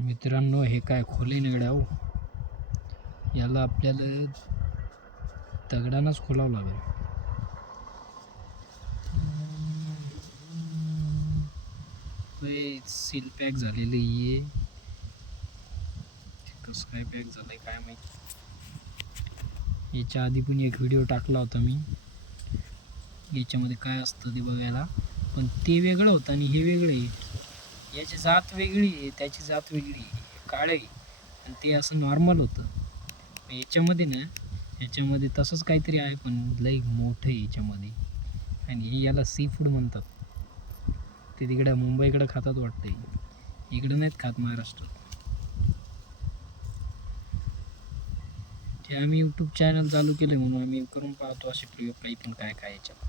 मित्रांनो, हे काय खोले निगड्या हो. याला आपल्याला दगडानंच खोलावं लागेल. सील पॅक झालेलं आहे. कसं काय पॅक झालंय काय माहिती. याच्या आधी पण एक व्हिडिओ टाकला होता मी, याच्यामध्ये काय असतं ते बघायला. पण ते वेगळं होतं आणि हे वेगळं आहे. याची जात वेगळी आहे, त्याची जात वेगळी आहे. काळं आहे आणि ते असं नॉर्मल होतं. याच्यामध्ये तसंच काहीतरी आहे, पण लई मोठं आहे याच्यामध्ये. आणि याला सी फूड म्हणतात. ते तिकडं मुंबईकडं खातात वाटते, इकडं नाहीत खात महाराष्ट्रात. ते आम्ही यूट्यूब चॅनल चालू केलं म्हणून आम्ही करून पाहतो असे प्रयोग काही पण काय काय याच्यात.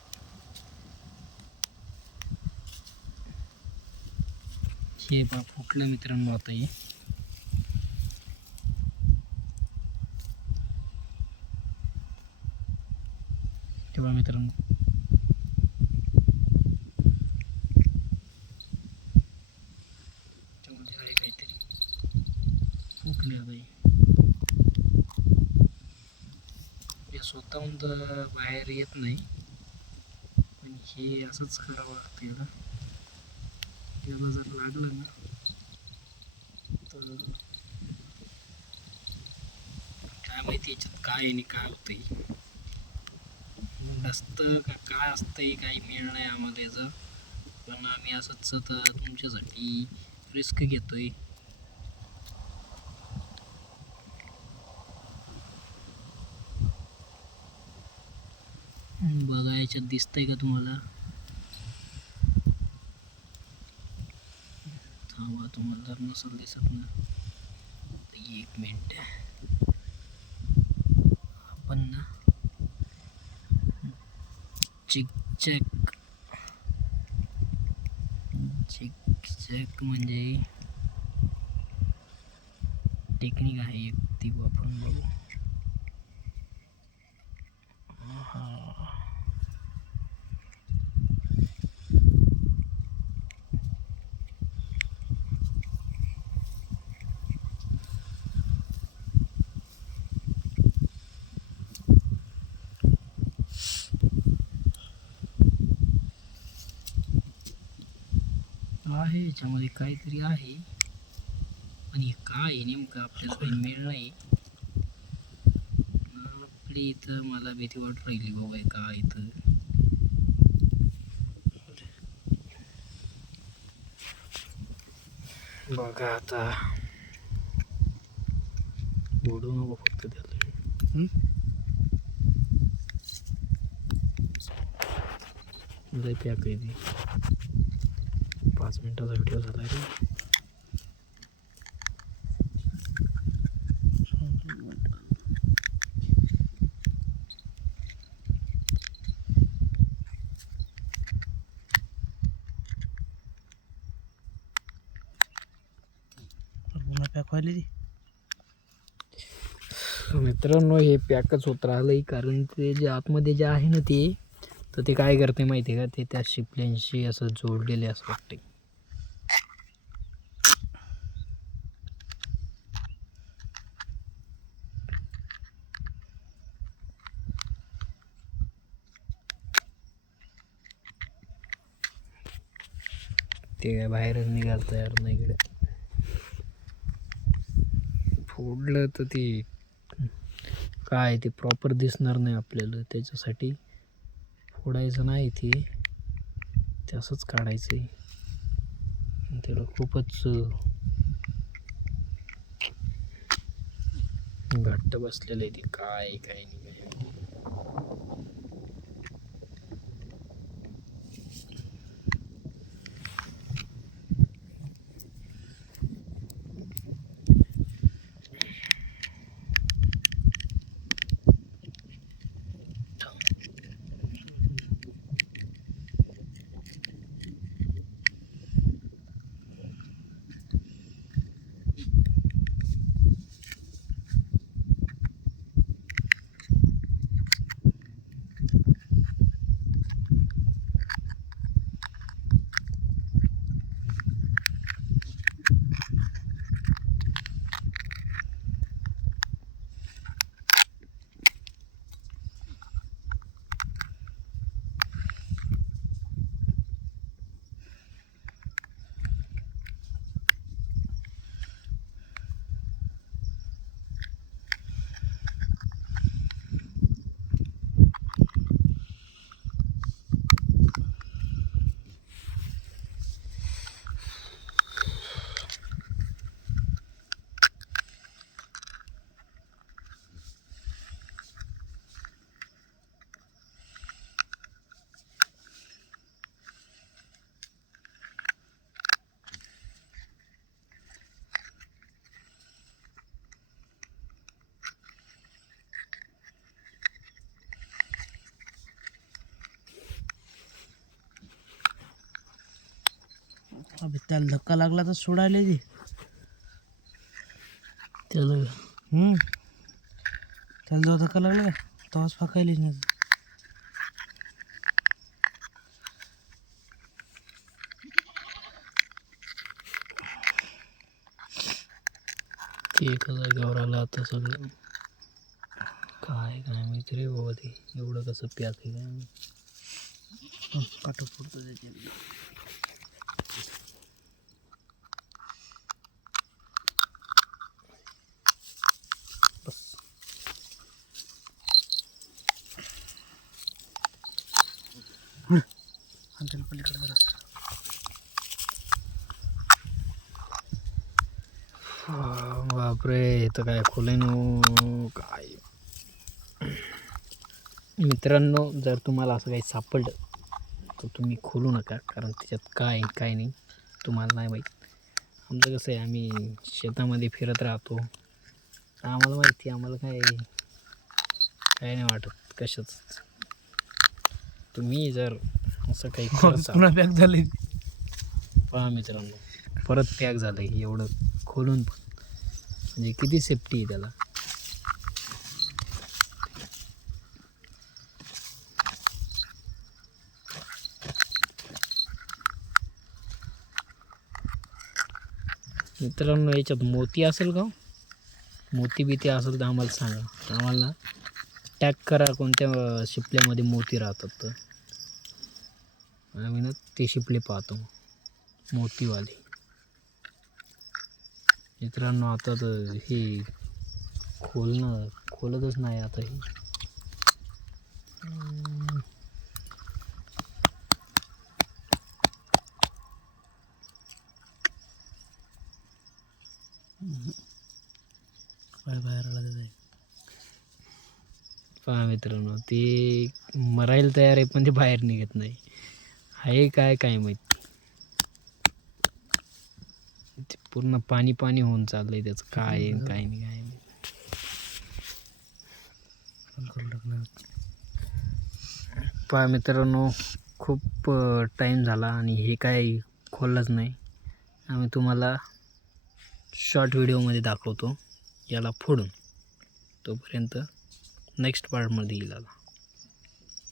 हे पा फुटलं मित्रांनो आता हे. तेव्हा मित्रांनो काहीतरी फुटले आता हे स्वतःहून तर बाहेर येत नाही, पण हे असंच करावं लागतं याला. त्याला जर लागलं ना तर काय माहिती याच्यात काय आणि काय होतंय. नसतं का काय असतंय काही मिळणं नाही आम्हाला याचं. पण आम्ही असंच आता तुमच्यासाठी रिस्क घेतोय. बघा याच्यात दिसतंय का तुम्हाला? थांबा, तुम्हाला जर नसेल दिसत ना तर एक मिनिट. आपण ना चिकचॅक म्हणजे टेक्निक आहे एक, ती वापरून बघू. आहे याच्यामध्ये काहीतरी आहे, पण हे काय आहे नेमकं आपल्याला काही मिळणं आहे. आपली इथं मला भीती वाटू राहिली बाबा काय इथं. बघा आता ओढू नको फक्त त्याला. लय पॅक आहे ती. 5 मिनिटाचा व्हिडिओ झाला रे. पॅक व्हायला मित्रांनो, हे पॅकच होत राहिलंय. कारण ते जे आतमध्ये जे आहे ना ते, तर ते काय करते माहिती आहे का, ते त्या शिपल्यांशी असं जोडलेले असं वाटते. ते काय बाहेरच निघाल तयार नाही इकडे. फोडलं तर ते काय ते प्रॉपर दिसणार नाही आपल्याला. त्याच्यासाठी फोडायचं नाही, ते असंच काढायचं आहे. त्याला खूपच घट्ट बसलेलं आहे ते. काय काय नाही. अबे त्याला धक्का लागला तर सोडायला दे त्याला त्याला जो धक्का लागला का तेव्हाच फाकायला नाही. ते एका जागेवर आलं आता सगळं. काय काय माहिती रे बाबा, ते एवढं कसं प्याक आहे काय माहिती. काटो फुटतो त्याच्या. आणि पलीकडे जरा बापरे, इथं काय खोलय नो काय. मित्रांनो, जर तुम्हाला असं काही सापडलं तर तुम्ही खोलू नका, कारण त्याच्यात काय काय नाही तुम्हाला नाही माहीत. आमचं कसं आहे, आम्ही शेतामध्ये फिरत राहतो, आम्हाला माहिती, आम्हाला काय काय नाही वाटत कशाच. तुम्ही जर असं काही पुन्हा पॅक झाले. पहा मित्रांनो, परत पॅक झालं एवढं खोलून पण, म्हणजे किती सेफ्टी आहे त्याला. मित्रांनो, याच्यात मोती असेल का? मोती बिती असेल तर आम्हाला सांगा, आम्हाला टॅग करा कोणत्या शिपल्यामध्ये मोती राहतात, तर आम्ही ना ते शिपले पाहतो मोतीवाले. मित्रांनो, आता तर हे खोलतच नाही आता हे. बाहेर आला त्याचा. पहा मित्रांनो, ते मरायला तयार आहे पण ते बाहेर निघत नाही, आहे काय काय माहित. ते पूर्ण पाणी पाणी होऊन चाललंय त्याचं, काय आहे काय नाही काय नाही. पहा मित्रांनो, खूप टाईम झाला आणि हे काय खोललंच नाही. आम्ही तुम्हाला शॉर्ट व्हिडिओमध्ये दाखवतो याला फोडून. तोपर्यंत नेक्स्ट पार्टमध्ये येईल.